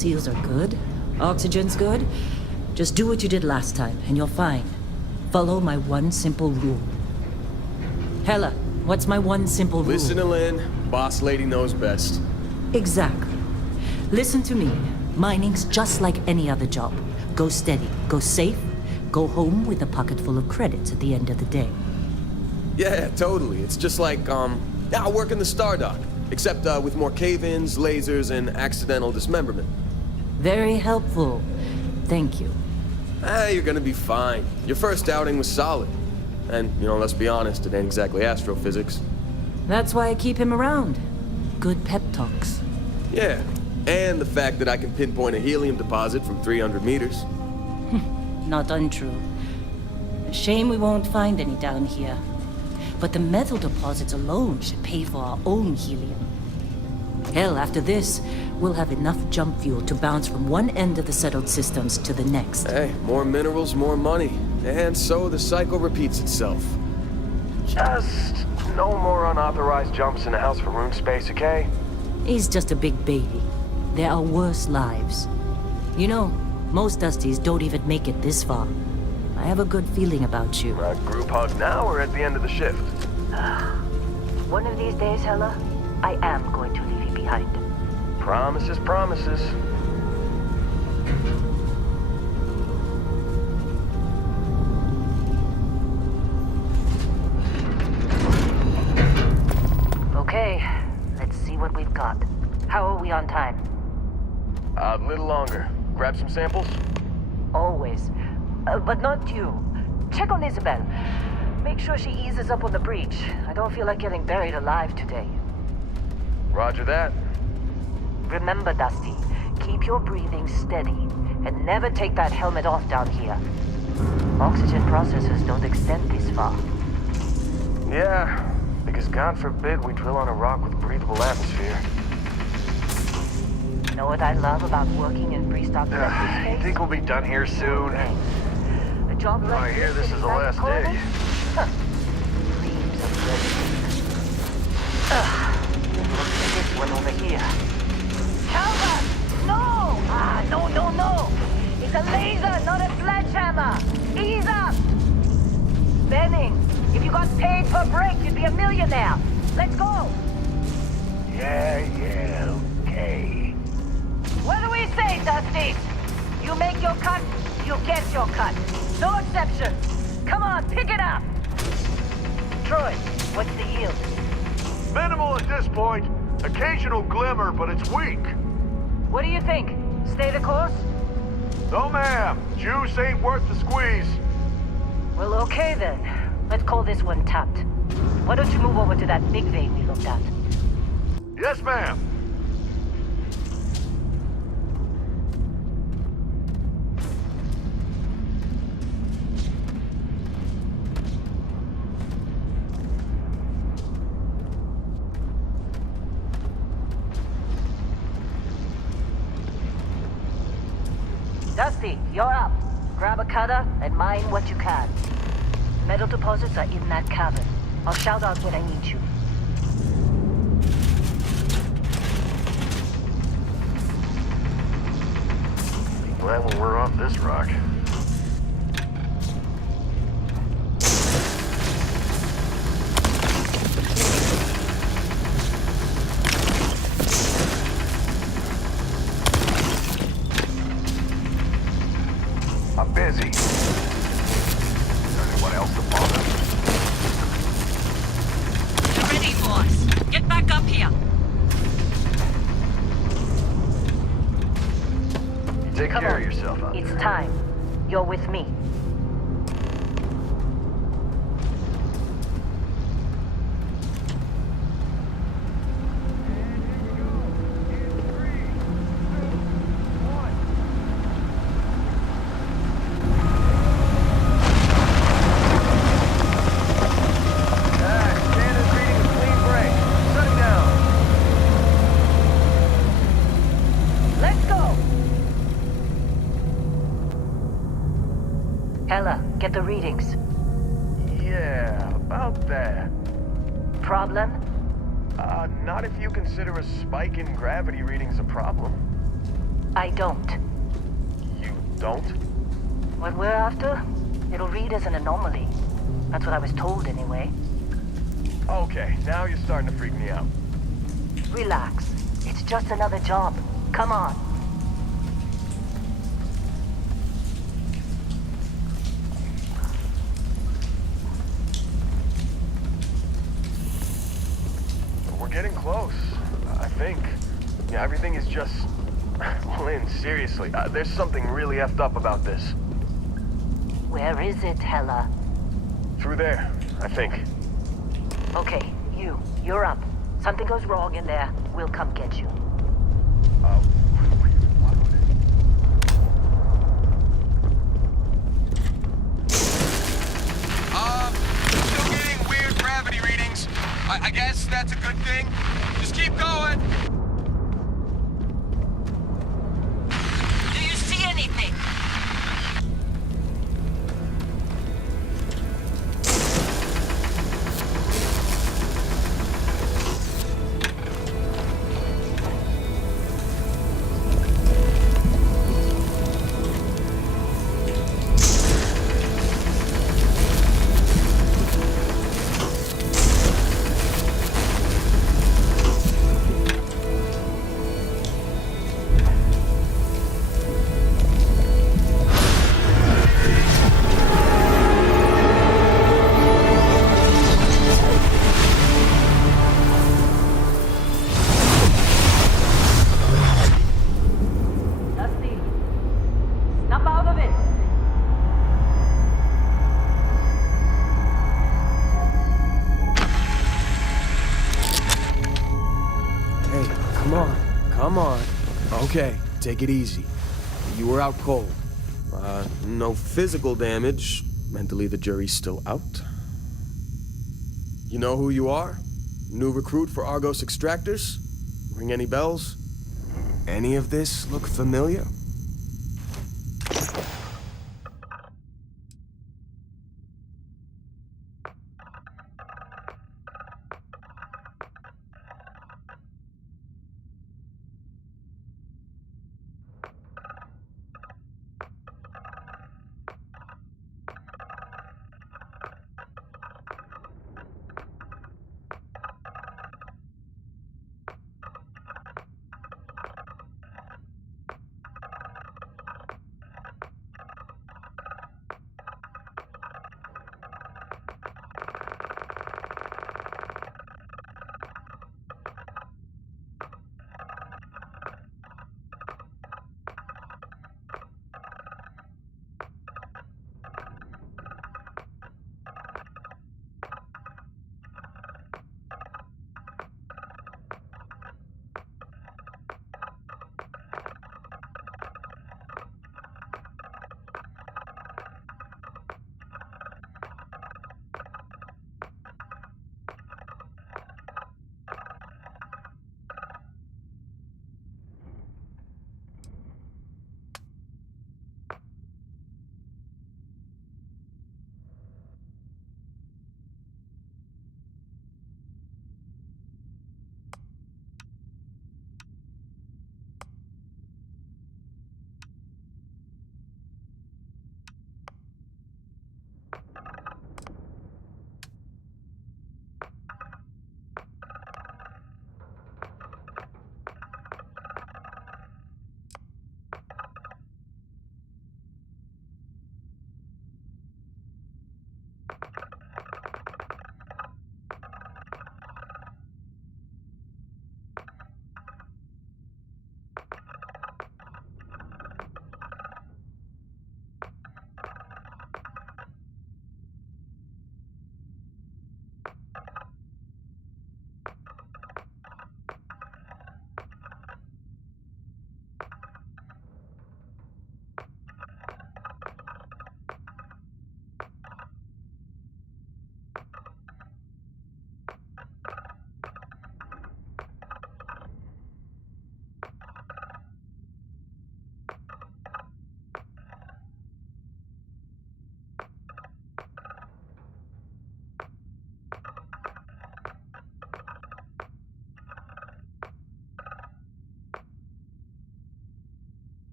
seals are good, oxygen's good, just do what you did last time, and you're fine. Follow my one simple rule. Hella, what's my one simple rule? Listen to Lynn. Boss lady knows best. Exactly. Listen to me. Mining's just like any other job. Go steady, go safe, go home with a pocket full of credits at the end of the day. Yeah, totally. It's just like, I work in the Star Dock. Except, with more cave-ins, lasers, and accidental dismemberment. Very helpful. Thank you. You're gonna be fine. Your first outing was solid. And, let's be honest, it ain't exactly astrophysics. That's why I keep him around. Good pep talks. Yeah, and the fact that I can pinpoint a helium deposit from 300 meters. Not untrue. A shame we won't find any down here. But the metal deposits alone should pay for our own helium. Hell, after this, we'll have enough jump fuel to bounce from one end of the settled systems to the next. Hey, more minerals, more money. And so the cycle repeats itself. Just no more unauthorized jumps in the house for room space, okay? He's just a big baby. There are worse lives. Most Dusties don't even make it this far. I have a good feeling about you. Group hug now or at the end of the shift? One of these days, Hella, I am going to leave you behind. Promises, promises. Okay, let's see what we've got. How are we on time? A little longer. Grab some samples? Always. But not you. Check on Isabel. Make sure she eases up on the breach. I don't feel like getting buried alive today. Roger that. Remember, Dusty, keep your breathing steady, and never take that helmet off down here. Oxygen processors don't extend this far. Yeah, because God forbid we drill on a rock with breathable atmosphere. Know what I love about working in pre-stock space? Think we'll be done here soon? A job like I hear this is the last Corbin? day. Huh. Dreams of look at this one over here. Calvert! No! No! It's a laser, not a sledgehammer! Ease up! Benning, if you got paid per break, you'd be a millionaire. Let's go! Yeah, okay. What do we say, Dusty? You make your cut, you get your cut. No exceptions. Come on, pick it up. Troy, what's the yield? Minimal at this point. Occasional glimmer, but it's weak. What do you think? Stay the course? No, ma'am. Juice ain't worth the squeeze. Well, okay then. Let's call this one tapped. Why don't you move over to that big vein we looked at? Yes, ma'am. Dusty, you're up. Grab a cutter and mine what you can. Metal deposits are in that cavern. I'll shout out when I need you. Be glad when we're off this rock. I'm busy. Is there anyone else to bother? You're ready, boss. Get back up here. You take Come care on. of yourself out It's there. time. You're with me. Standard reading a clean break. Shut it down. Let's go! Hella, get the readings. Yeah, about that. Problem? Not if you consider a spike in gravity readings a problem. I don't. You don't? What we're after, it'll read as an anomaly. That's what I was told anyway. Okay, now you're starting to freak me out. Relax. It's just another job. Come on. We're getting close, I think. Yeah, everything is just... Lynn, seriously, there's something really effed up about this. Where is it, Hella? Through there, I think. Okay, you're up. Something goes wrong in there, we'll come get you. What would it... Still getting weird gravity readings. I guess that's a good thing. Just keep going. Do you see anything? Come on. Okay, take it easy. You were out cold. No physical damage. Mentally, the jury's still out. You know who you are? New recruit for Argos Extractors? Ring any bells? Any of this look familiar?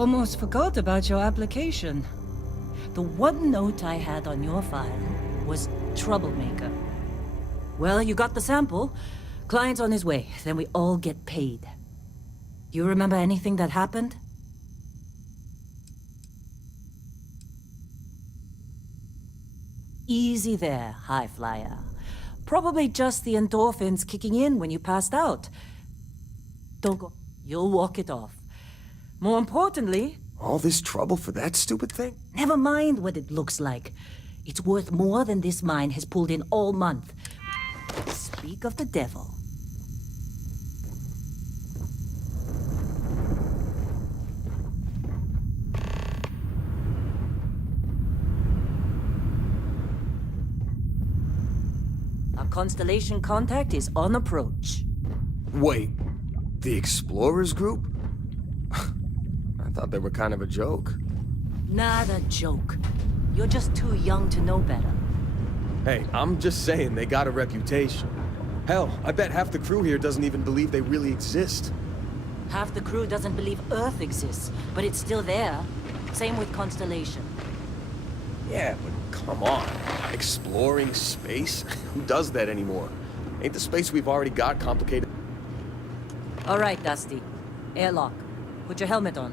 Almost forgot about your application. The one note I had on your file was troublemaker. Well, you got the sample. Client's on his way, then we all get paid. You remember anything that happened? Easy there, high flyer. Probably just the endorphins kicking in when you passed out. Don't go. You'll walk it off. More importantly... All this trouble for that stupid thing? Never mind what it looks like. It's worth more than this mine has pulled in all month. Speak of the devil. Our Constellation contact is on approach. Wait, the Explorers group? I thought they were kind of a joke. Not a joke. You're just too young to know better. Hey, I'm just saying they got a reputation. Hell, I bet half the crew here doesn't even believe they really exist. Half the crew doesn't believe Earth exists, but it's still there. Same with Constellation. Yeah, but come on. Exploring space? Who does that anymore? Ain't the space we've already got complicated? All right, Dusty. Airlock. Put your helmet on.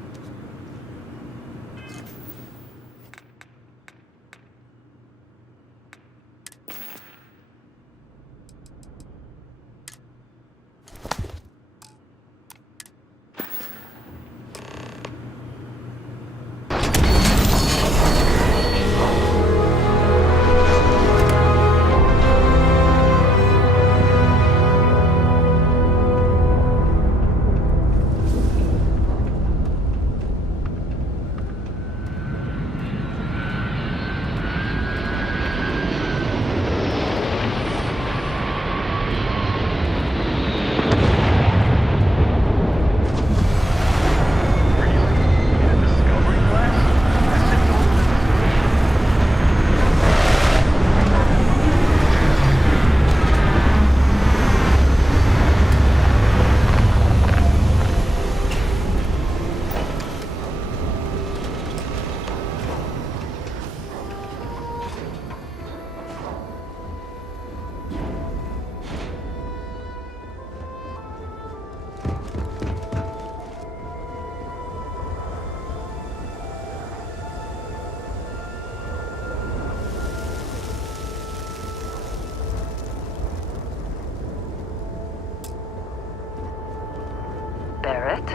Barrett?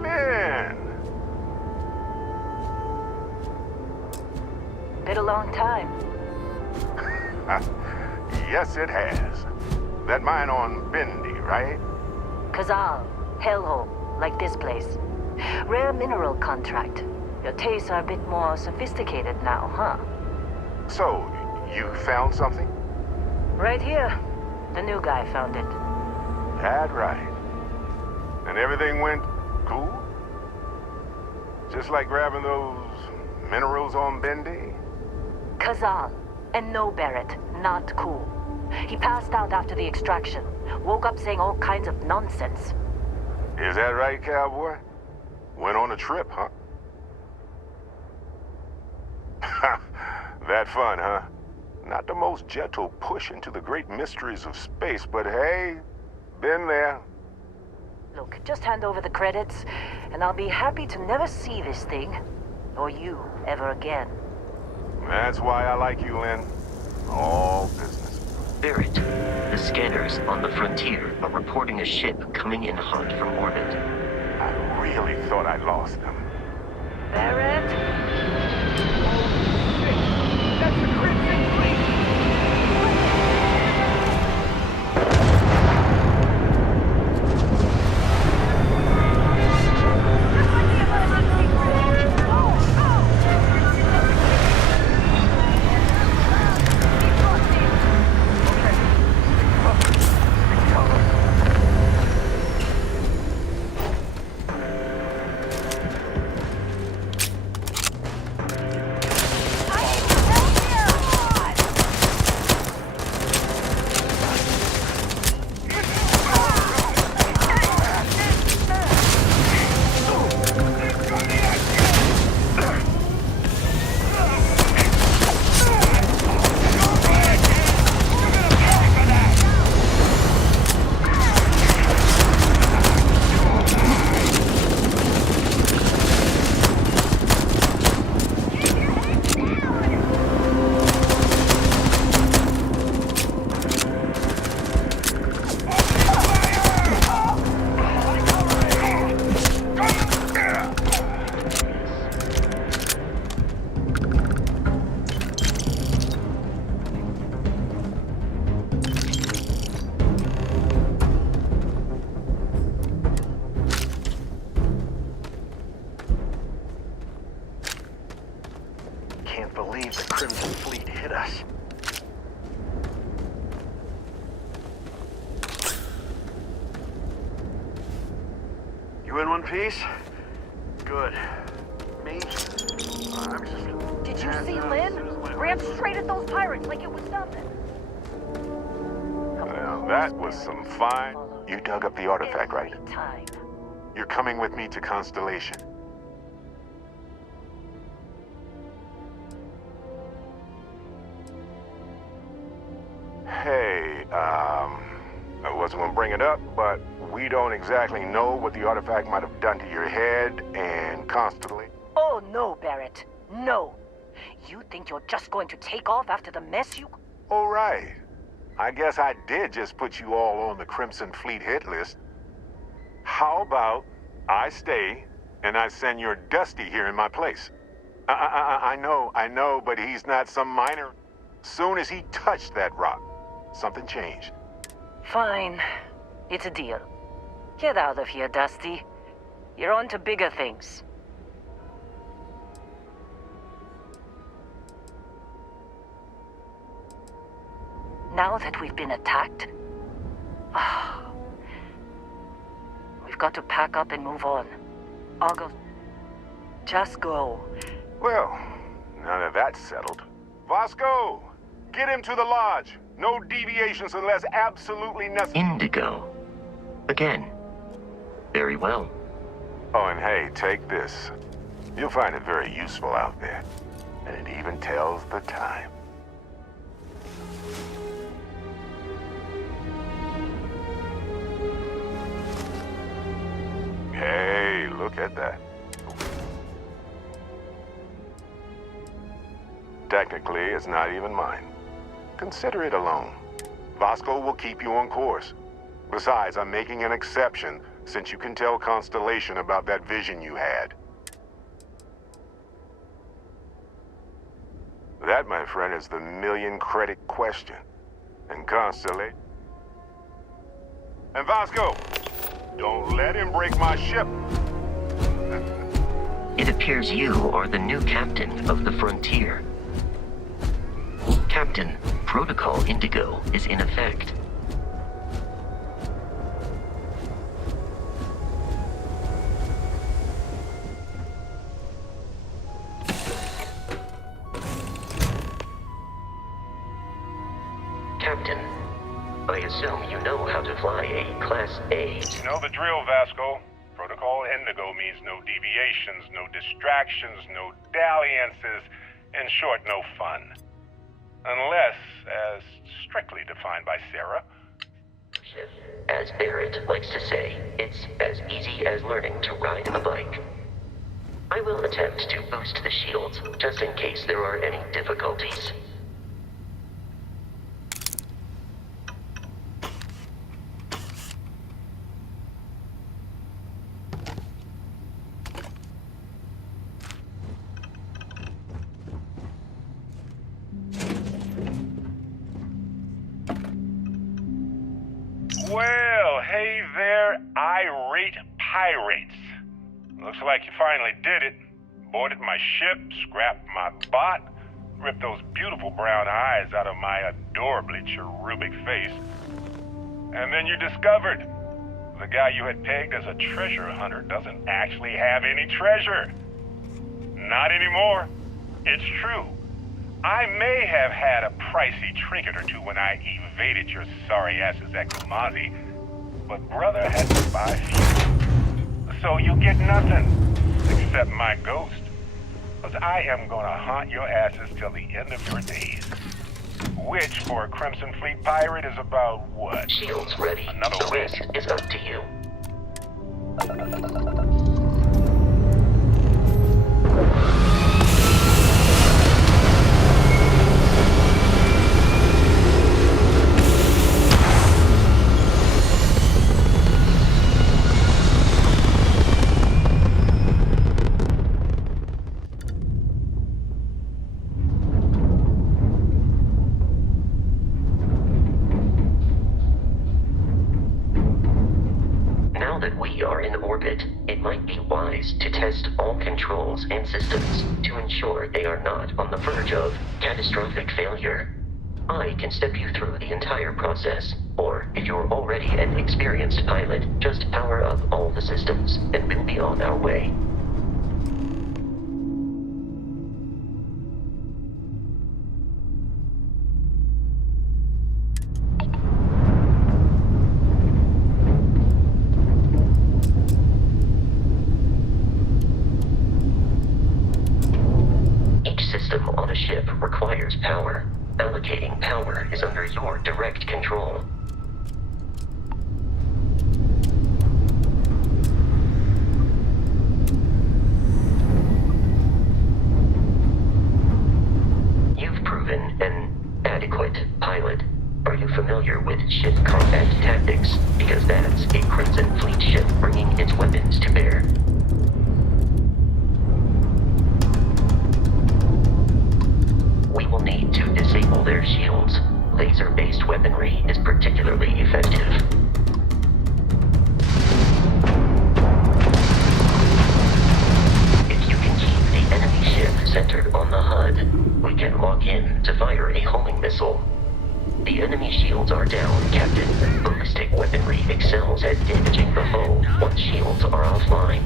Man! Been a long time. Yes, it has. That mine on Bendy, right? Kazal, hellhole, like this place. Rare mineral contract. Your tastes are a bit more sophisticated now, huh? So, you found something? Right here. The new guy found it. That right. And everything went cool? Just like grabbing those minerals on Bendy? Kazal. And no Barrett. Not cool. He passed out after the extraction. Woke up saying all kinds of nonsense. Is that right, cowboy? Went on a trip, huh? That fun, huh? Not the most gentle push into the great mysteries of space, but hey, been there. Look, just hand over the credits, and I'll be happy to never see this thing, or you, ever again. That's why I like you, Lynn. All business. Barrett, the scanners on the frontier are reporting a ship coming in hot from orbit. I really thought I lost them. Barrett? That's the Crimson Fleet! You in one piece? Good. Me? I'm just... Did you see Lynn? Ran straight at those pirates like it was nothing. Well, that was some fine... You dug up the artifact, right? Time. You're coming with me to Constellation. Hey, I wasn't gonna bring it up, but we don't exactly know what the artifact might have done to your head and Constellation. Oh, no, Barrett. No. You think you're just going to take off after the mess you... All right. I guess I did just put you all on the Crimson Fleet hit list. How about I stay and I send your Dusty here in my place? I know, but he's not some minor. Soon as he touched that rock, something changed. Fine. It's a deal. Get out of here, Dusty. You're on to bigger things. Now that we've been attacked, we've got to pack up and move on. I'll go. Just go. Well, now that that's settled. Vasco, get him to the lodge. No deviations unless absolutely necessary. Indigo. Again. Very well. Oh, and hey, take this. You'll find it very useful out there. And it even tells the time. Hey, look at that. Technically, it's not even mine. Consider it a loan. Vasco will keep you on course. Besides, I'm making an exception since you can tell Constellation about that vision you had. That, my friend, is the million-credit question. And Constellation... And Vasco, don't let him break my ship. It appears you are the new captain of the Frontier. Captain, Protocol Indigo is in effect. Captain, I assume you know how to fly a Class A. You know the drill, Vasco. Protocol Indigo means no deviations, no distractions, no dalliances, in short, no fun. Unless, as strictly defined by Sarah. As Barrett likes to say, it's as easy as learning to ride a bike. I will attempt to boost the shields, just in case there are any difficulties. Well, hey there, irate pirates. Looks like you finally did it. Boarded my ship, scrapped my bot, ripped those beautiful brown eyes out of my adorably cherubic face. And then you discovered the guy you had pegged as a treasure hunter doesn't actually have any treasure. Not anymore. It's true. I may have had a pricey trinket or two when I evaded your sorry asses at Kumazi, but brother had to buy few. So you get nothing, except my ghost. Because I am gonna haunt your asses till the end of your days. Which, for a Crimson Fleet pirate, is about what? Shields ready. Another The week. rest is up to you. Now that we are in orbit, it might be wise to test all controls and systems to ensure they are not on the verge of catastrophic failure. I can step you through the entire process. Or, if you're already an experienced pilot, just power up all the systems, and we'll be on our way. Each system on a ship requires power. Allocating power is under your direct control. You've proven an adequate pilot. Are you familiar with ship combat tactics? Because that's a Crimson Fleet ship bringing its weapons to bear. We will need to disable their shields. Laser-based weaponry is particularly effective. If you can keep the enemy ship centered on the HUD, we can lock in to fire a homing missile. The enemy shields are down, Captain. Ballistic weaponry excels at damaging the foe once shields are offline.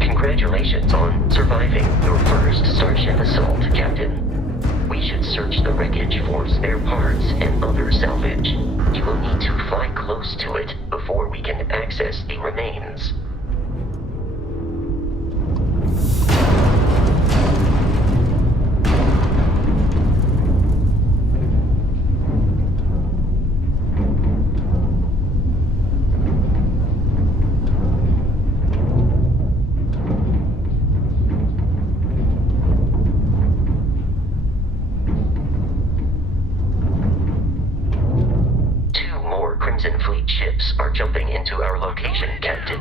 Congratulations on surviving your first Starship assault, Captain. We should search the wreckage for spare parts and other salvage. You will need to fly close to it before we can access the remains. Crimson Fleet ships are jumping into our location, Captain.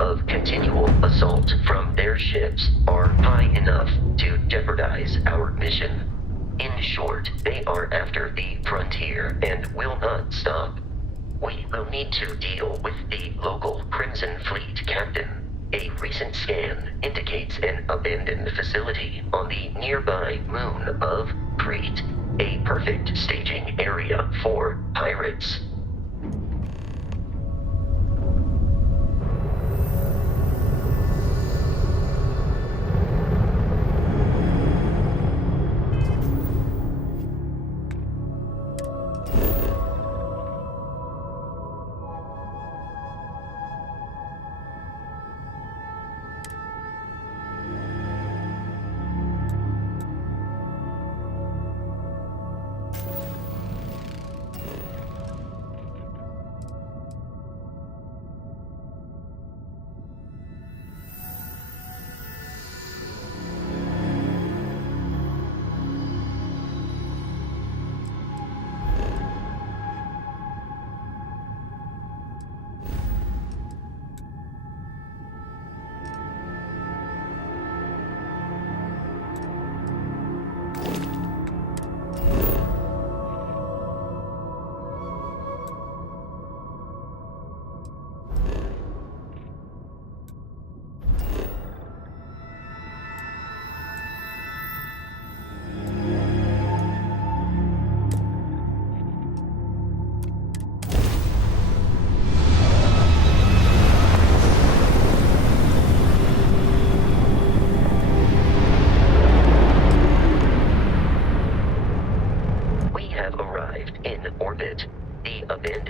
Of continual assault from their ships are high enough to jeopardize our mission. In short, they are after the frontier and will not stop. We will need to deal with the local Crimson Fleet captain. A recent scan indicates an abandoned facility on the nearby moon of Crete, a perfect staging area for pirates.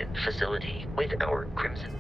abandoned facility with our Crimson.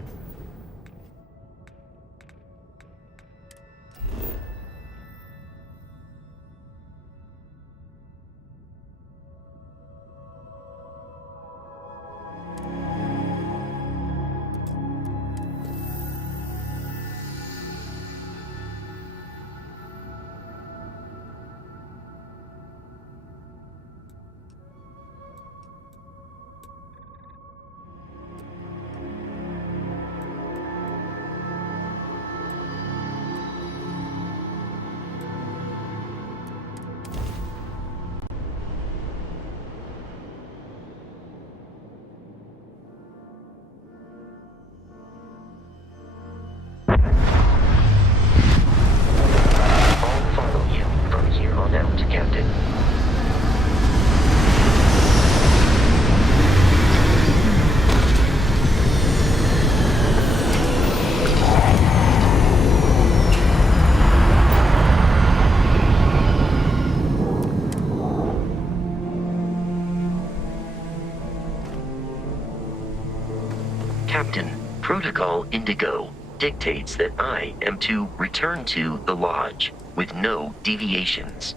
Captain, Protocol Indigo dictates that I am to return to the Lodge with no deviations.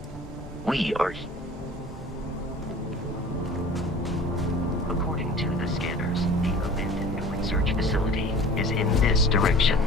We are... According to the scanners, the abandoned research facility is in this direction.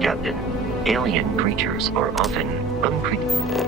Captain, alien creatures are often unpredictable.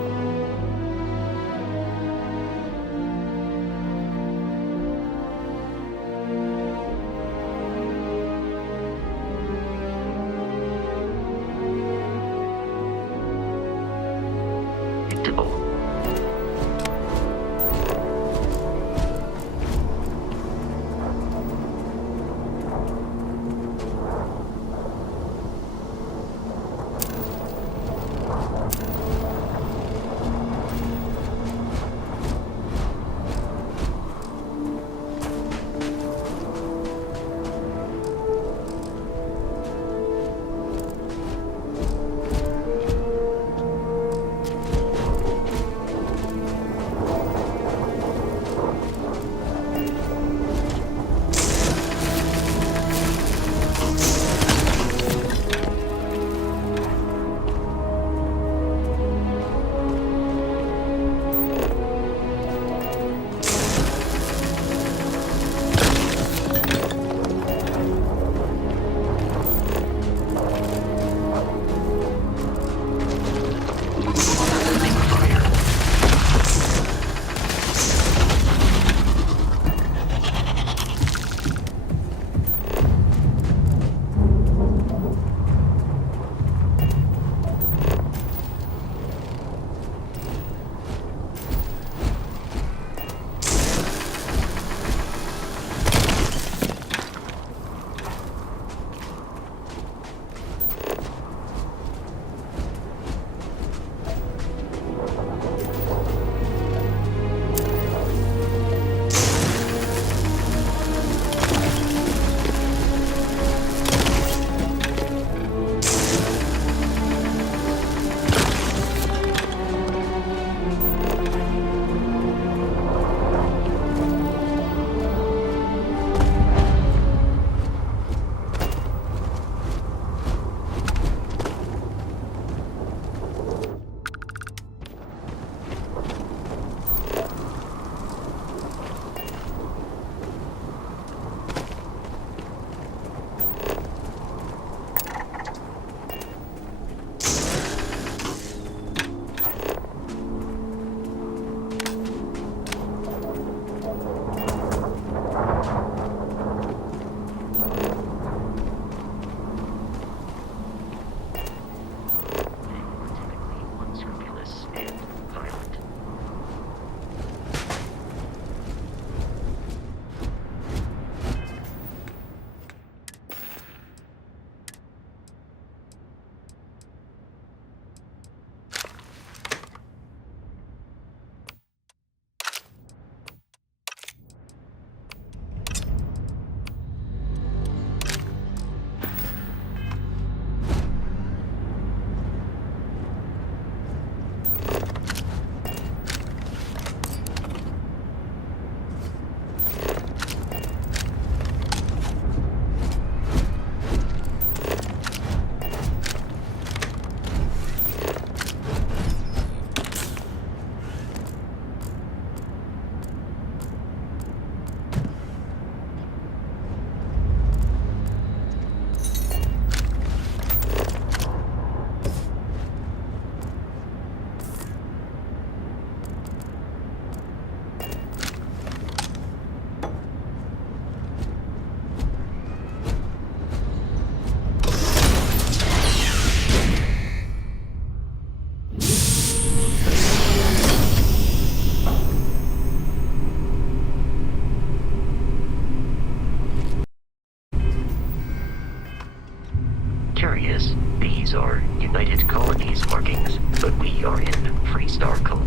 We are in Freestar Code.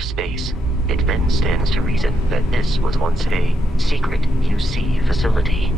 Space. It then stands to reason that this was once a secret UC facility.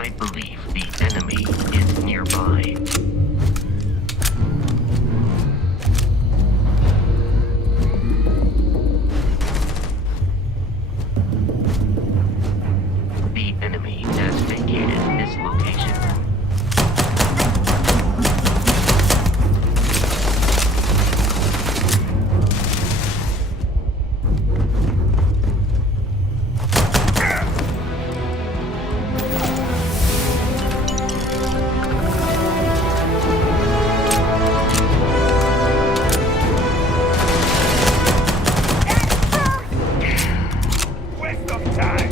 I believe the enemy is nearby. The enemy has vacated this location. Waste of time!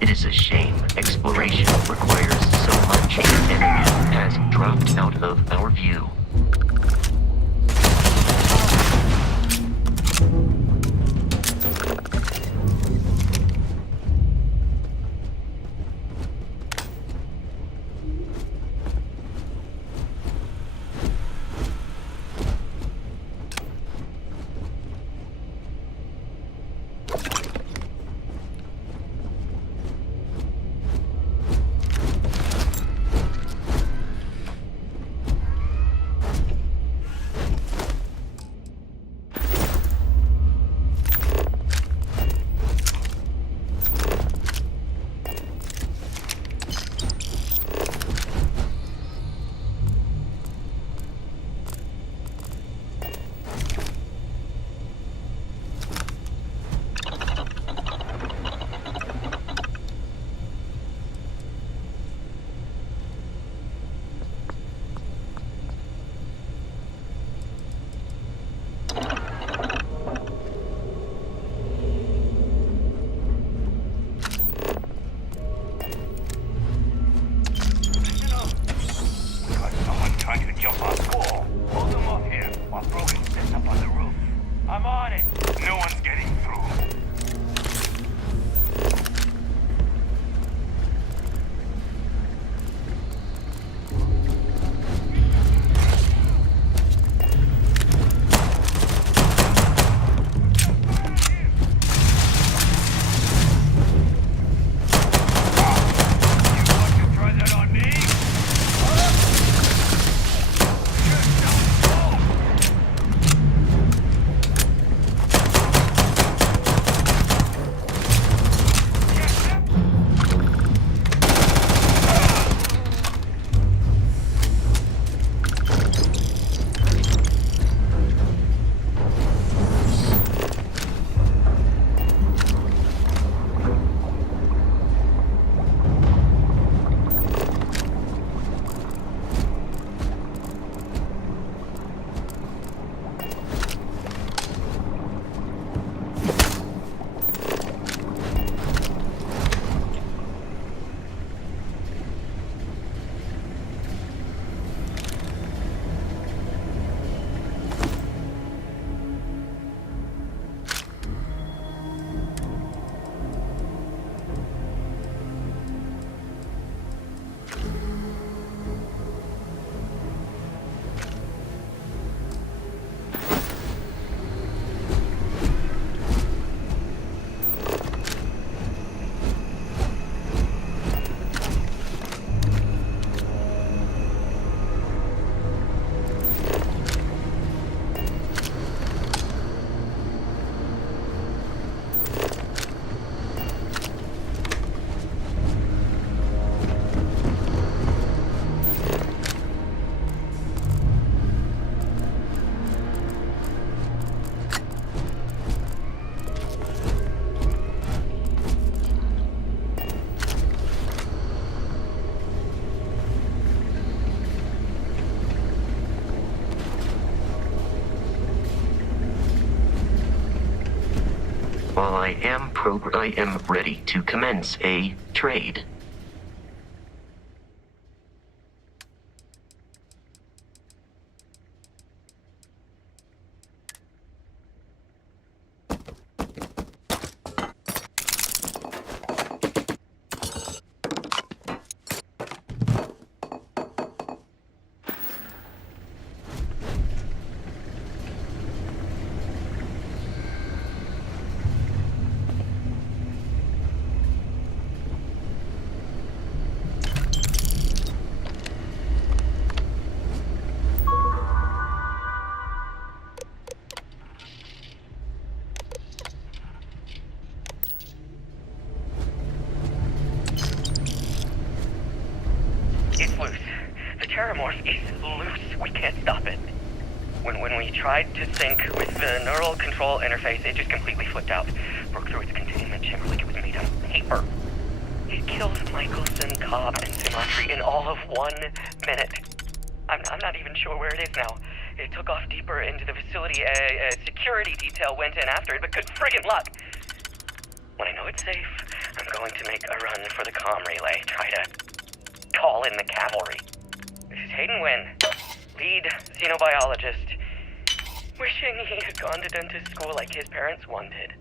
It is a shame exploration requires so much. The enemy has dropped out of our view. While I am ready to commence a trade. Terramorph is loose. We can't stop it. When we tried to sync with the neural control interface, it just completely flipped out. Broke through its containment chamber like it was made of paper. It killed Michelson, Cobb, and Sinatri in all of 1 minute. I'm not even sure where it is now. It took off deeper into the facility. A security detail went in after it, but good friggin' luck. When I know it's safe, I'm going to make a run for the comm relay. Try to call in the cavalry. This is Hayden Wynn, lead xenobiologist. Wishing he had gone to dentist school like his parents wanted.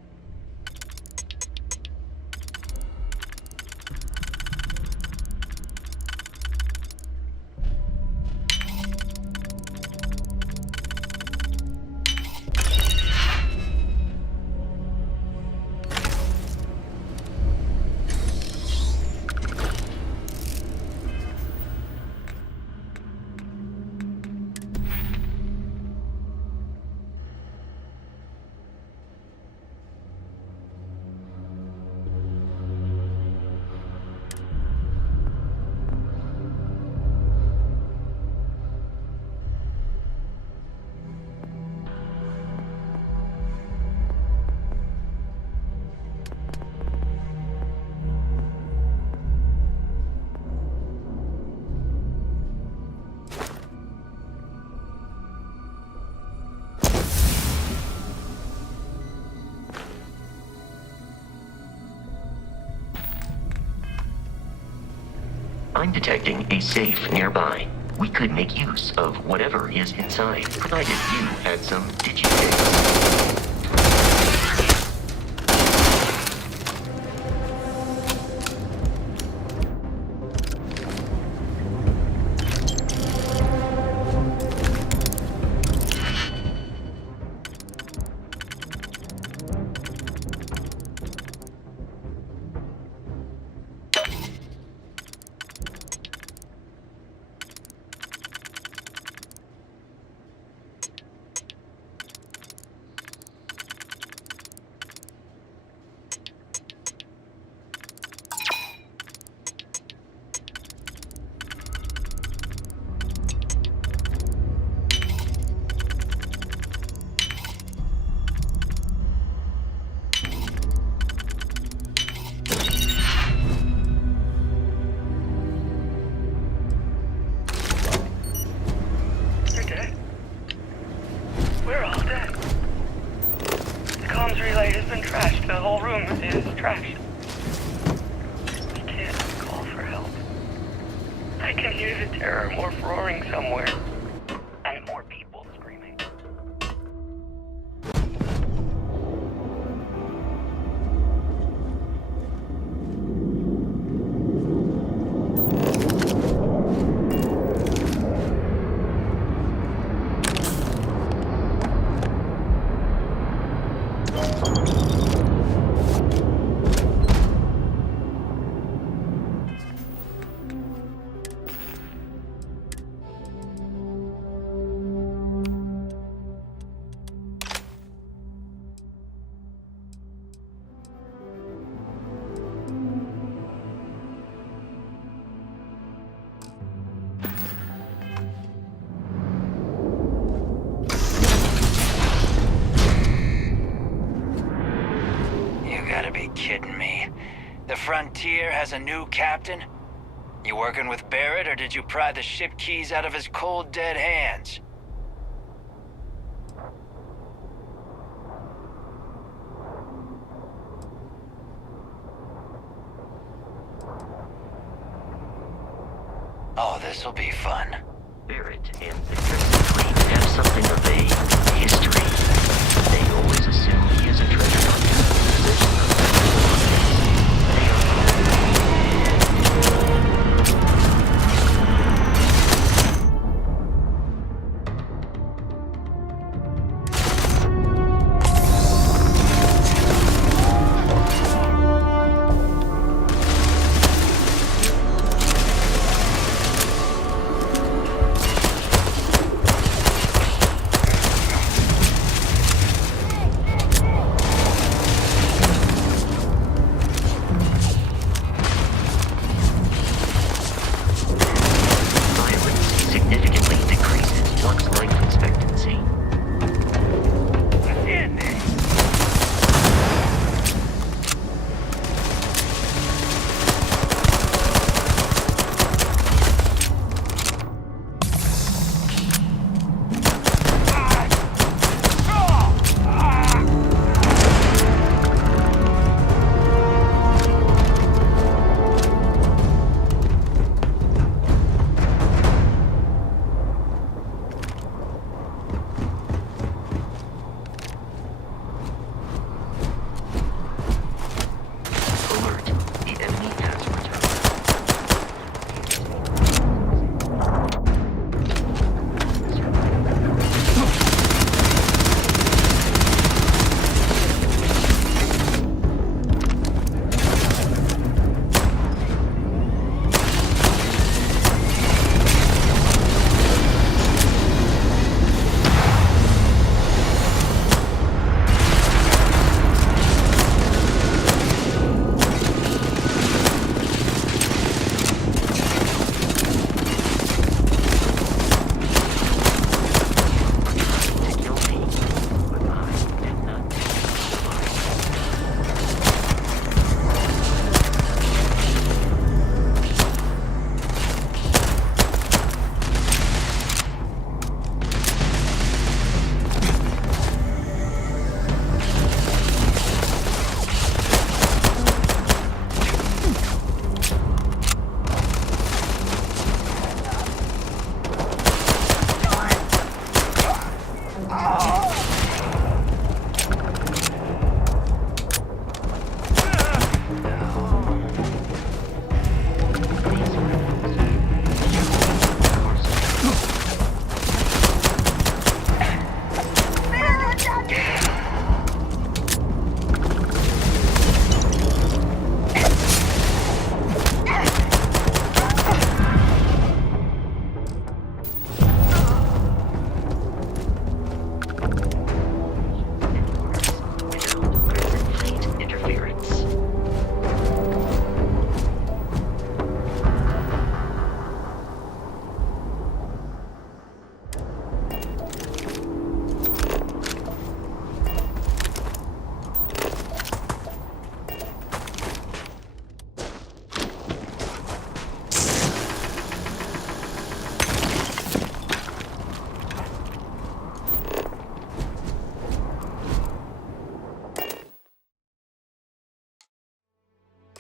I'm detecting a safe nearby. We could make use of whatever is inside, provided you had some digitags. Frontier has a new captain? You working with Barrett, or did you pry the ship keys out of his cold, dead hands? Oh, this'll be fun. Barrett and the Crimson Fleet have something of a history. They always assume he is a treasure hunter.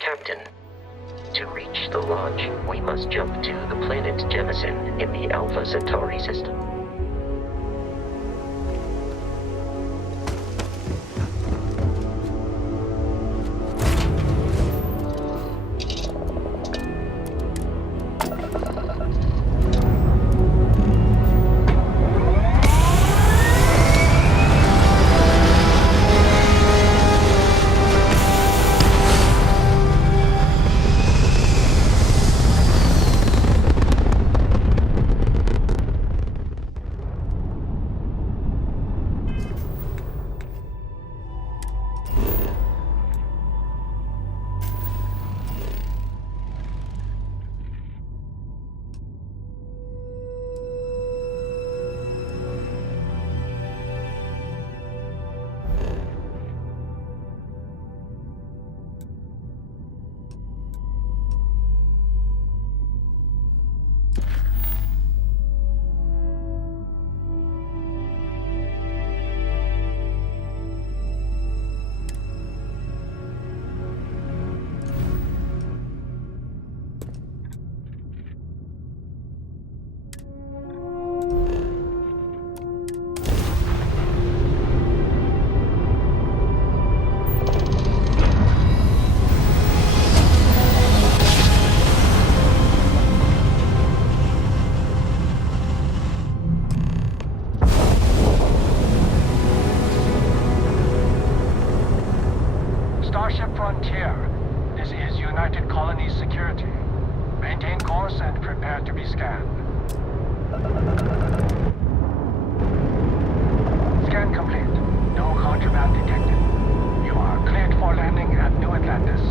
Captain, to reach the launch, we must jump to the planet Jemison in the Alpha Centauri system. Starship Frontier, this is United Colonies Security. Maintain course and prepare to be scanned. Scan complete. No contraband detected. You are cleared for landing at New Atlantis.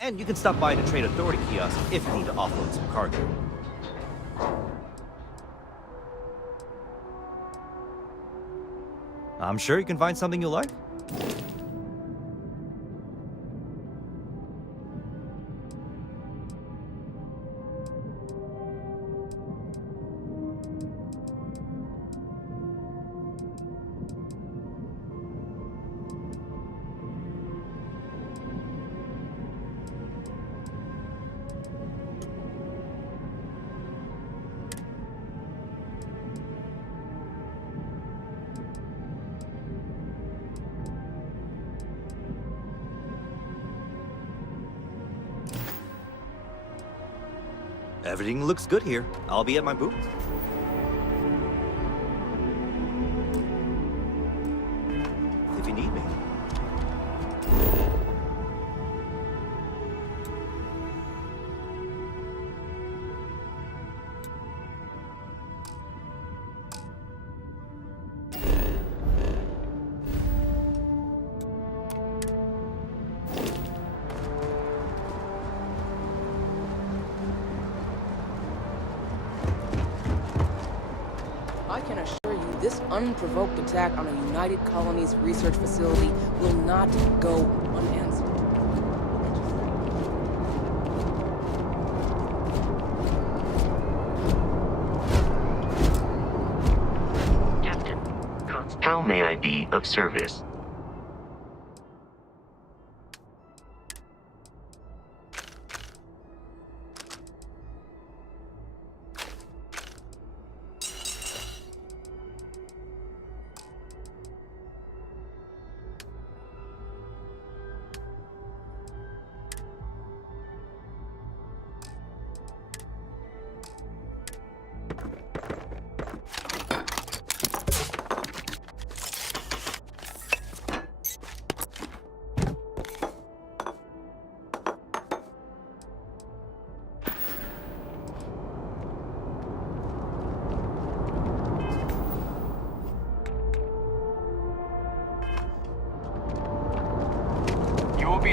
And you can stop by the Trade Authority kiosk if you need to offload some cargo. I'm sure you can find something you like. Everything looks good here. I'll be at my booth. If you need me. I can assure you, this unprovoked attack on a United Colonies research facility will not go unanswered. Captain, how may I be of service?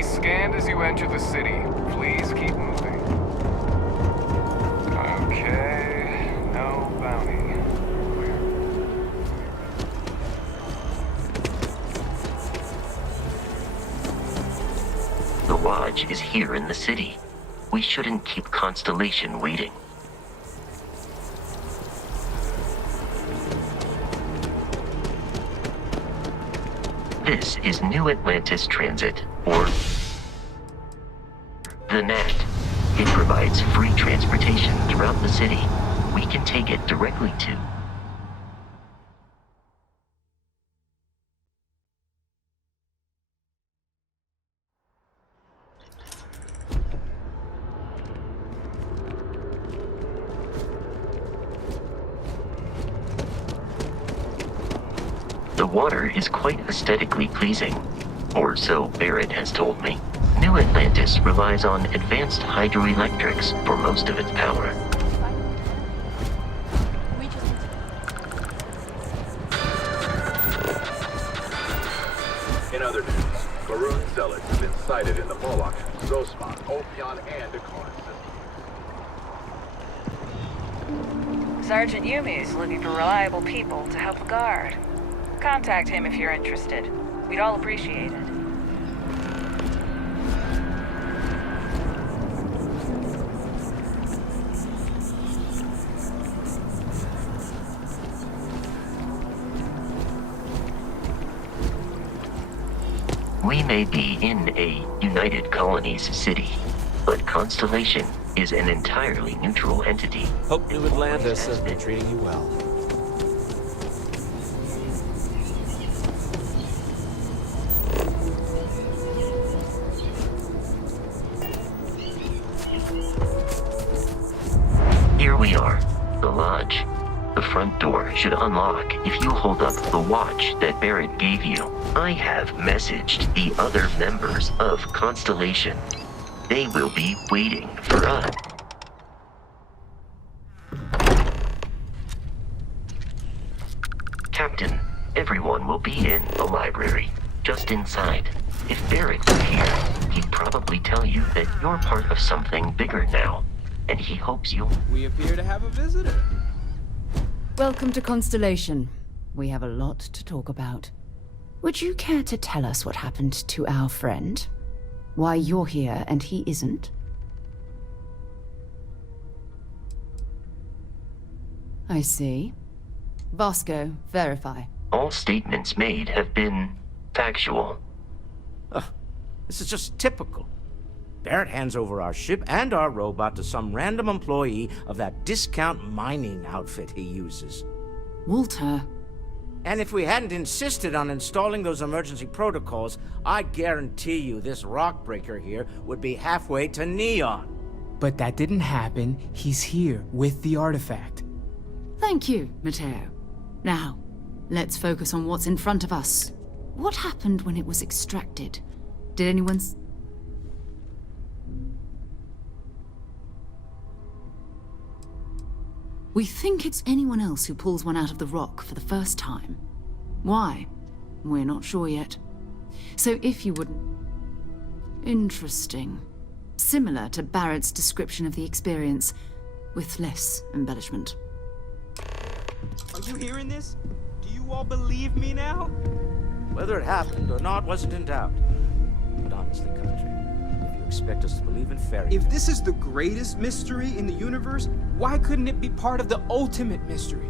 scanned as you enter the city. Please keep moving. Okay, no bounty. The Lodge is here in the city. We shouldn't keep Constellation waiting. This is New Atlantis Transit, or the NAT. It provides free transportation throughout the city. We can take it directly to... The water is quite aesthetically pleasing, or so Barrett has told me. New Atlantis relies on advanced hydroelectrics for most of its power. In other news, maroon zealots have been sighted in the Moloch, Zosman, Ophion, and Akon systems. Sergeant Yumi is looking for reliable people to help the guard. Contact him if you're interested. We'd all appreciate it. We may be in a United Colonies city, but Constellation is an entirely neutral entity. Hope New Atlantis has been treating you well. Here we are, the Lodge. The front door should unlock if you hold up the watch that Barrett gave you. I have messaged the other members of Constellation. They will be waiting for us. Captain, everyone will be in the library, just inside. If Barrett were here, he'd probably tell you that you're part of something bigger now, and he hopes you'll... We appear to have a visitor. Welcome to Constellation. We have a lot to talk about. Would you care to tell us what happened to our friend? Why you're here and he isn't? I see. Vasco, verify. All statements made have been factual. This is just typical. Barrett hands over our ship and our robot to some random employee of that discount mining outfit he uses. Walter. And if we hadn't insisted on installing those emergency protocols, I guarantee you this rock breaker here would be halfway to Neon. But that didn't happen. He's here with the artifact. Thank you, Matteo. Now, let's focus on what's in front of us. What happened when it was extracted? Did anyone... We think it's anyone else who pulls one out of the rock for the first time. Why? We're not sure yet. So if you wouldn't... Interesting. Similar to Barrett's description of the experience, with less embellishment. Are you hearing this? Do you all believe me now? Whether it happened or not wasn't in doubt. But honestly, country, if you expect us to believe in fairy tales... If this is the greatest mystery in the universe, why couldn't it be part of the ultimate mystery?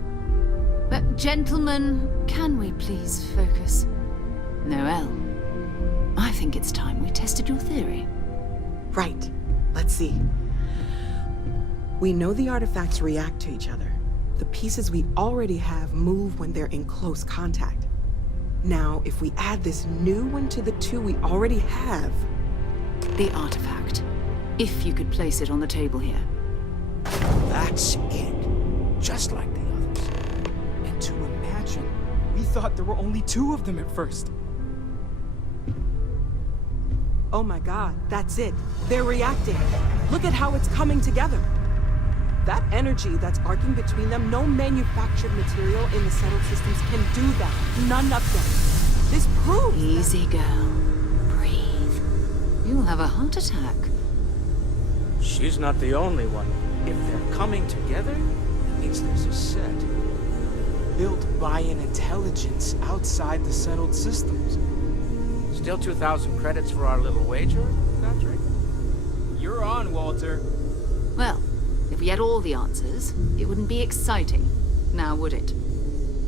But gentlemen, can we please focus? Noel, I think it's time we tested your theory. Right. Let's see. We know the artifacts react to each other. The pieces we already have move when they're in close contact. Now, if we add this new one to the two we already have... The artifact. If you could place it on the table here. That's it. Just like the others. And to imagine, we thought there were only 2 of them at first. Oh my god, that's it. They're reacting. Look at how it's coming together. That energy that's arcing between them, no manufactured material in the settled systems can do that. None of them. This proves... Easy, girl. Breathe. You'll have a heart attack. She's not the only one. If they're coming together, it means there's a set. Built by an intelligence outside the settled systems. Still 2,000 credits for our little wager, Patrick? You're on, Walter. Well, if we had all the answers, it wouldn't be exciting, now would it?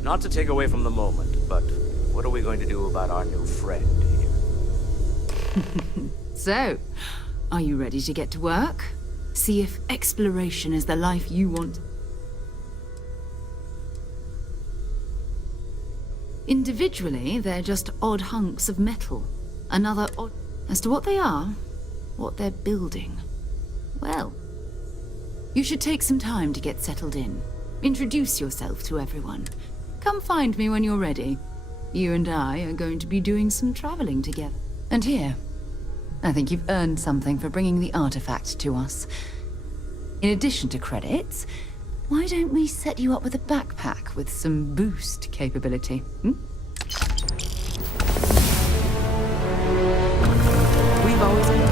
Not to take away from the moment, but what are we going to do about our new friend here? So, are you ready to get to work? See if exploration is the life you want. Individually, they're just odd hunks of metal. Another odd... As to what they are, what they're building, well, you should take some time to get settled in. Introduce yourself to everyone. Come find me when you're ready. You and I are going to be doing some traveling together. And here, I think you've earned something for bringing the artifact to us. In addition to credits, why don't we set you up with a backpack with some boost capability? We've always been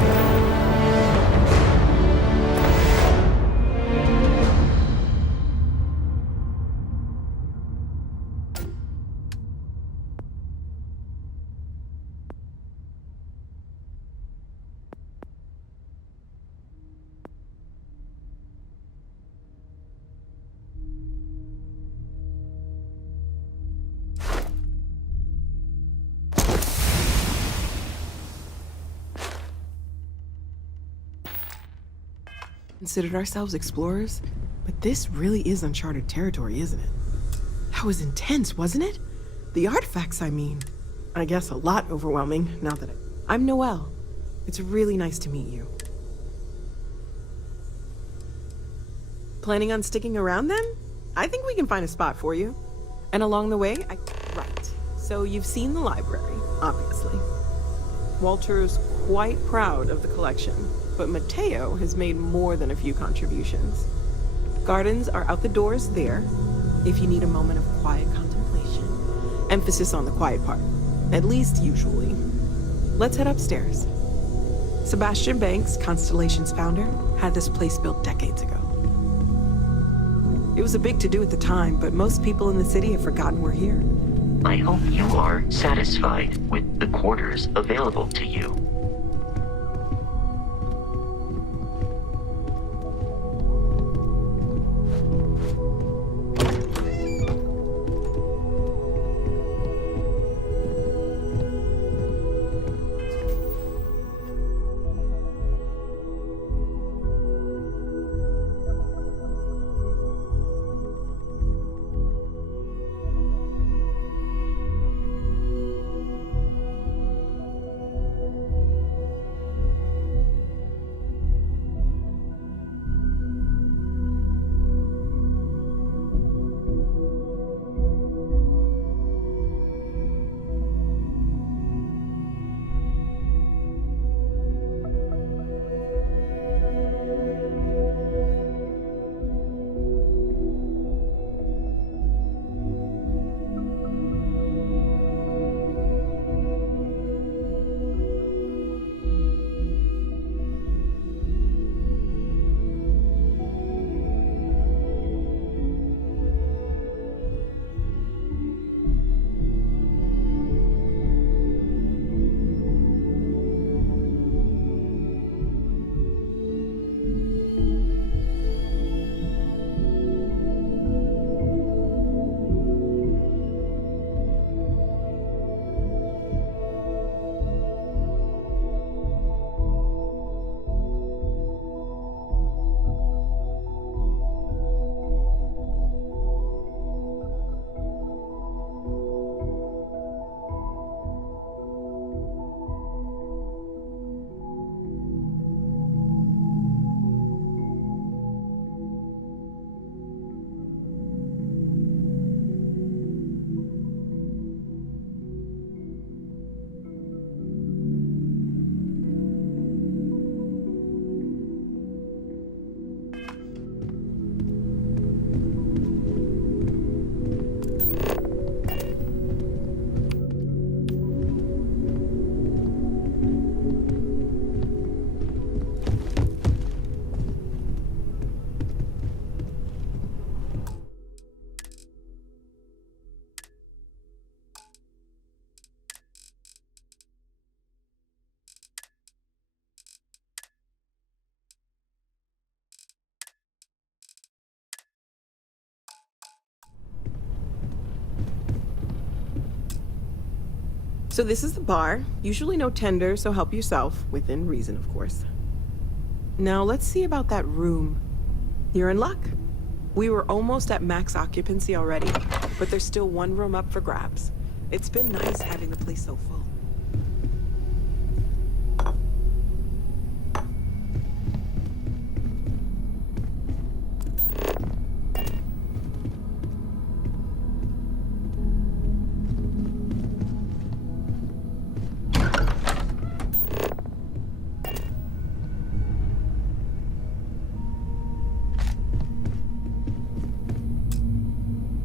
considered ourselves explorers, but this really is uncharted territory, isn't it? That was intense, wasn't it? The artifacts, I mean. I guess a lot overwhelming, now that I'm Noelle. It's really nice to meet you. Planning on sticking around then? I think we can find a spot for you. And along the way, Right. So you've seen the library, obviously. Walter's quite proud of the collection, but Mateo has made more than a few contributions. Gardens are out the doors there, if you need a moment of quiet contemplation. Emphasis on the quiet part, at least usually. Let's head upstairs. Sebastian Banks, Constellation's founder, had this place built decades ago. It was a big to-do at the time, but most people in the city have forgotten we're here. I hope you are satisfied with the quarters available to you. So this is the bar. Usually no tender, so help yourself. Within reason, of course. Now let's see about that room. You're in luck. We were almost at max occupancy already, but there's still one room up for grabs. It's been nice having the place so full.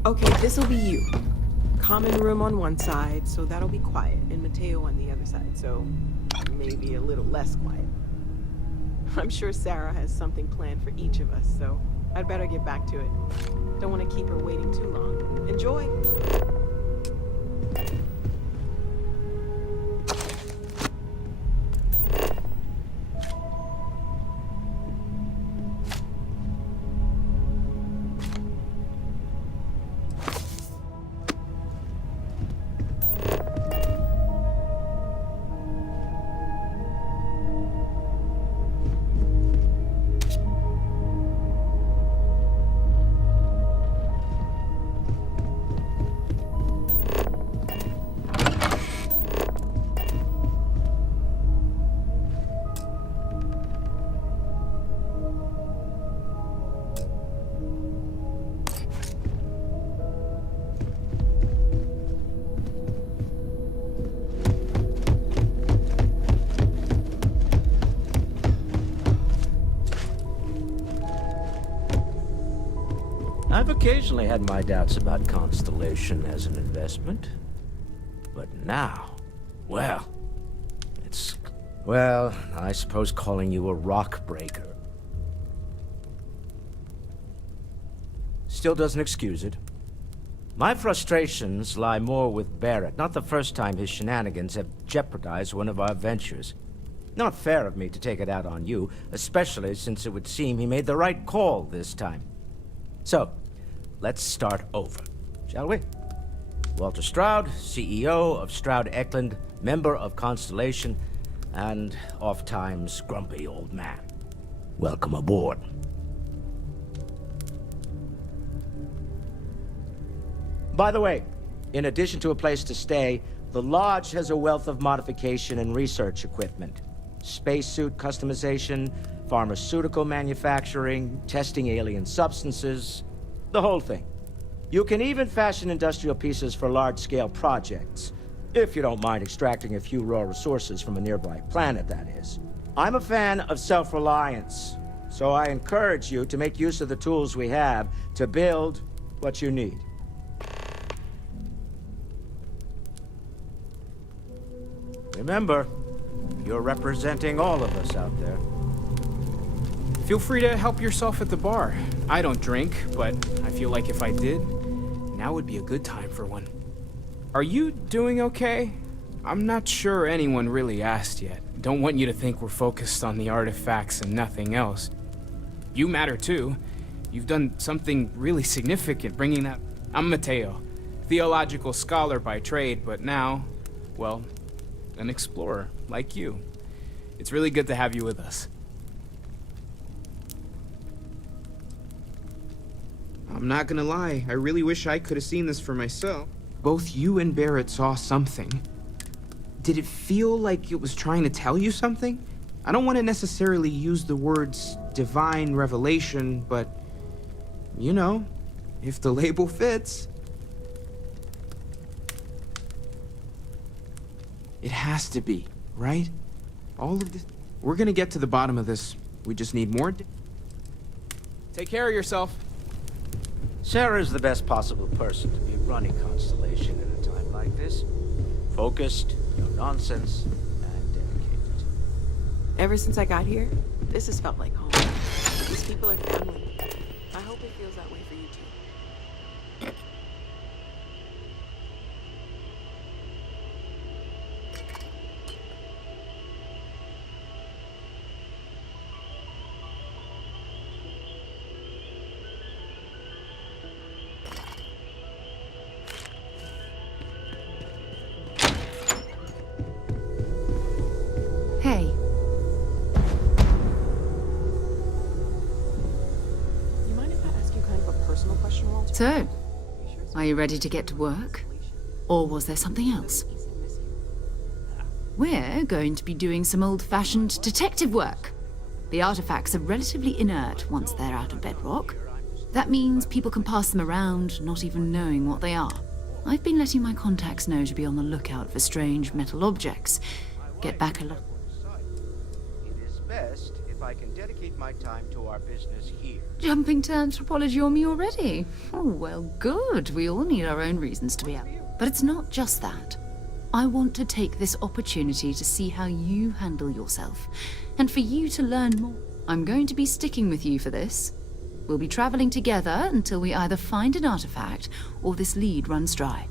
Okay, this'll be you. Common room on one side, so that'll be quiet, and Mateo on the other side, so maybe a little less quiet. I'm sure Sarah has something planned for each of us, so I'd better get back to it. Don't want to keep her waiting too long. Enjoy! I've occasionally had my doubts about Constellation as an investment. But now, well, I suppose calling you a rock breaker still doesn't excuse it. My frustrations lie more with Barrett. Not the first time his shenanigans have jeopardized one of our ventures. Not fair of me to take it out on you, especially since it would seem he made the right call this time. So, let's start over, shall we? Walter Stroud, CEO of Stroud Eklund, member of Constellation, and oft-times grumpy old man. Welcome aboard. By the way, in addition to a place to stay, the Lodge has a wealth of modification and research equipment. Spacesuit customization, pharmaceutical manufacturing, testing alien substances, the whole thing. You can even fashion industrial pieces for large-scale projects, if you don't mind extracting a few raw resources from a nearby planet, that is. I'm a fan of self-reliance, so I encourage you to make use of the tools we have to build what you need. Remember, you're representing all of us out there. Feel free to help yourself at the bar. I don't drink, but I feel like if I did, now would be a good time for one. Are you doing okay? I'm not sure anyone really asked yet. Don't want you to think we're focused on the artifacts and nothing else. You matter too. You've done something really significant bringing that... I'm Mateo, theological scholar by trade, but now, well, an explorer like you. It's really good to have you with us. I'm not gonna lie, I really wish I could have seen this for myself. Both you and Barrett saw something. Did it feel like it was trying to tell you something? I don't want to necessarily use the words divine revelation, but, you know, if the label fits. It has to be, right? All of this. We're gonna get to the bottom of this. We just need more. Take care of yourself. Sarah is the best possible person to be running Constellation at a time like this. Focused, no nonsense, and dedicated. Ever since I got here, this has felt like home. These people are family. I hope it feels that way for you too. So, are you ready to get to work? Or was there something else? We're going to be doing some old-fashioned detective work. The artifacts are relatively inert once they're out of bedrock. That means people can pass them around, not even knowing what they are. I've been letting my contacts know to be on the lookout for strange metal objects. Get back a lot. It is best if I can dedicate my time to our business here. Jumping to anthropology on me already? Oh, well, good. We all need our own reasons to be out. But it's not just that. I want to take this opportunity to see how you handle yourself, and for you to learn more. I'm going to be sticking with you for this. We'll be traveling together until we either find an artifact or this lead runs dry.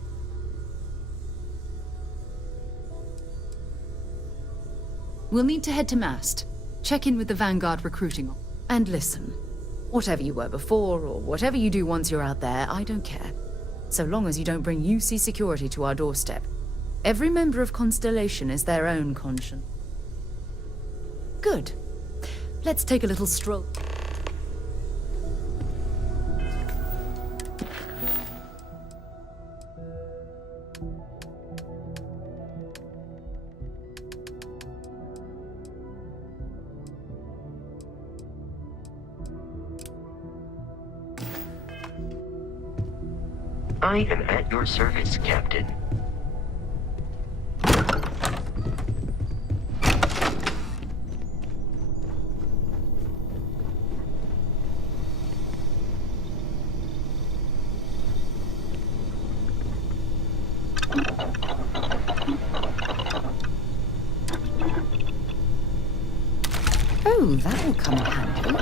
We'll need to head to Mast, check in with the Vanguard recruiting. And listen, whatever you were before or whatever you do once you're out there, I don't care. So long as you don't bring UC security to our doorstep. Every member of Constellation is their own conscience. Good. Let's take a little stroll. I am at your service, Captain. Oh, that'll come in handy.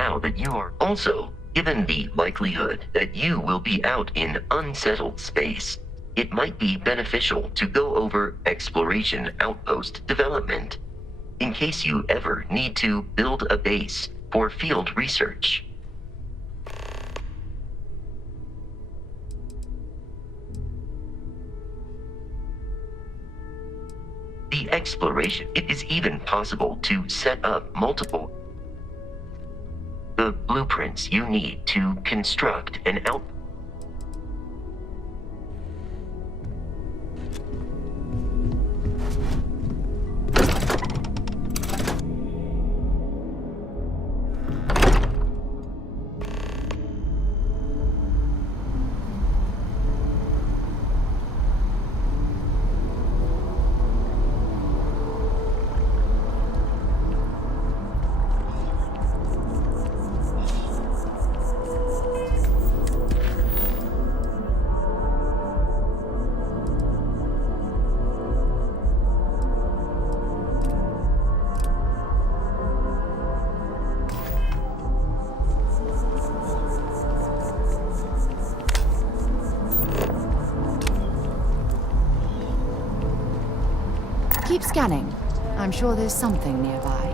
now that you are also given the likelihood that you will be out in unsettled space, it might be beneficial to go over exploration outpost development, in case you ever need to build a base for field research. The exploration, it is even possible to set up multiple the blueprints you need to construct an outpost. Keep scanning. I'm sure there's something nearby.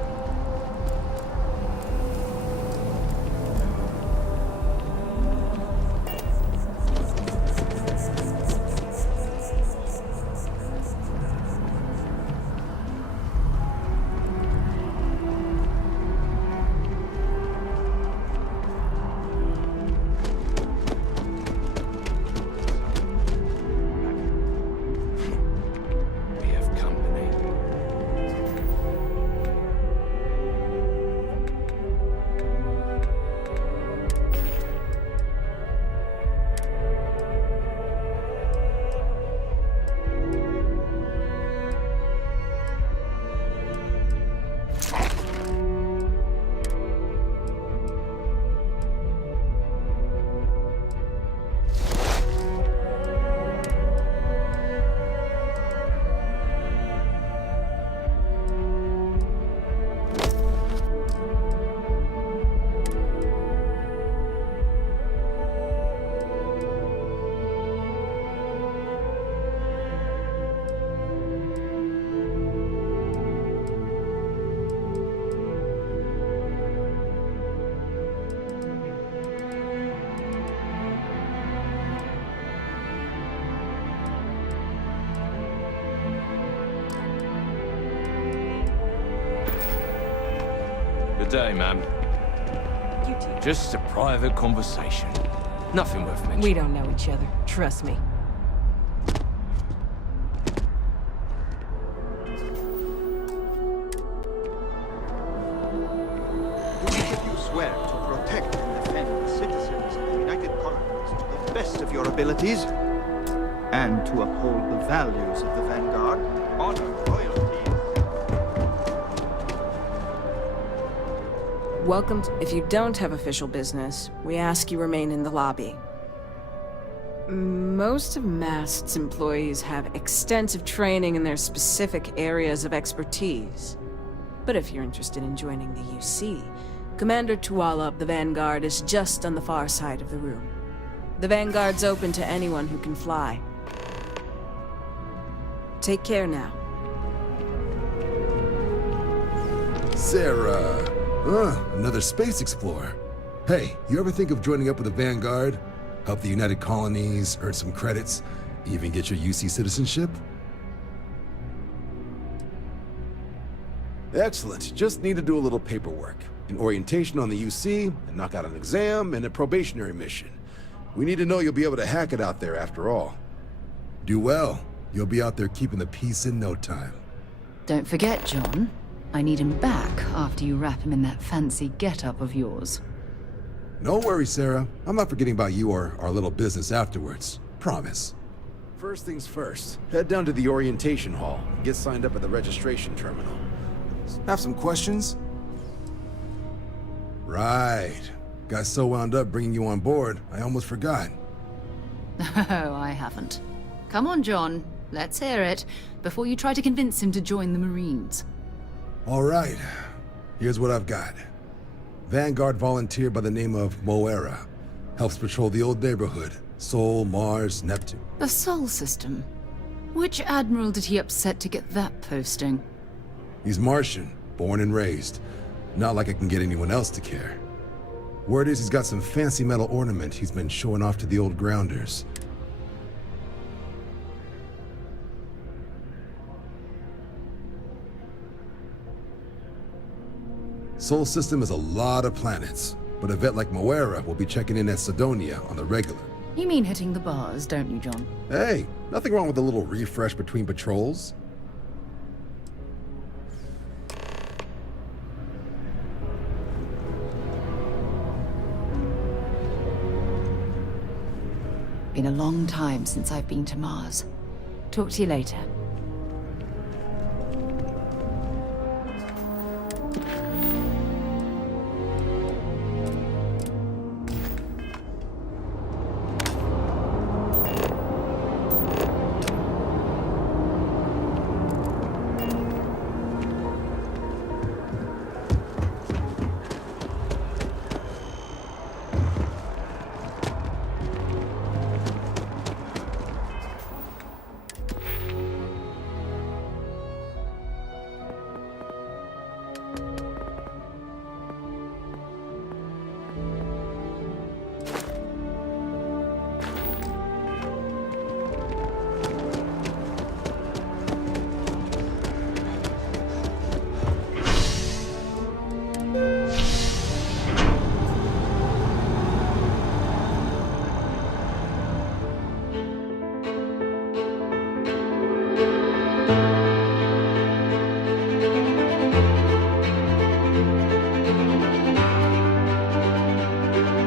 Good day, ma'am. You too. Just a private conversation. Nothing worth mentioning. We don't know each other. Trust me. Do each of you swear to protect and defend the citizens of the United Colonies to the best of your abilities? And to uphold the values of the Vanguard, honor, loyalty. Welcome. If you don't have official business, we ask you remain in the lobby. Most of MAST's employees have extensive training in their specific areas of expertise. But if you're interested in joining the UC, Commander Tuala of the Vanguard is just on the far side of the room. The Vanguard's open to anyone who can fly. Take care now. Sarah. Another space explorer. Hey, you ever think of joining up with the Vanguard? Help the United Colonies, earn some credits, even get your UC citizenship? Excellent. Just need to do a little paperwork. An orientation on the UC, and knock out an exam, and a probationary mission. We need to know you'll be able to hack it out there after all. Do well. You'll be out there keeping the peace in no time. Don't forget, John. I need him back after you wrap him in that fancy get-up of yours. No worries, Sarah. I'm not forgetting about you or our little business afterwards. Promise. First things first, head down to the orientation hall and get signed up at the registration terminal. Have some questions? Right. Got so wound up bringing you on board, I almost forgot. Oh, I haven't. Come on, John. Let's hear it, before you try to convince him to join the Marines. All right. Here's what I've got. Vanguard volunteer by the name of Moera. Helps patrol the old neighborhood. Sol, Mars, Neptune. The Sol system. Which admiral did he upset to get that posting? He's Martian, born and raised. Not like I can get anyone else to care. Word is he's got some fancy metal ornament he's been showing off to the old grounders. Sol system is a lot of planets, but a vet like Moera will be checking in at Sidonia on the regular. You mean hitting the bars, don't you, John? Hey, nothing wrong with a little refresh between patrols. Been a long time since I've been to Mars. Talk to you later.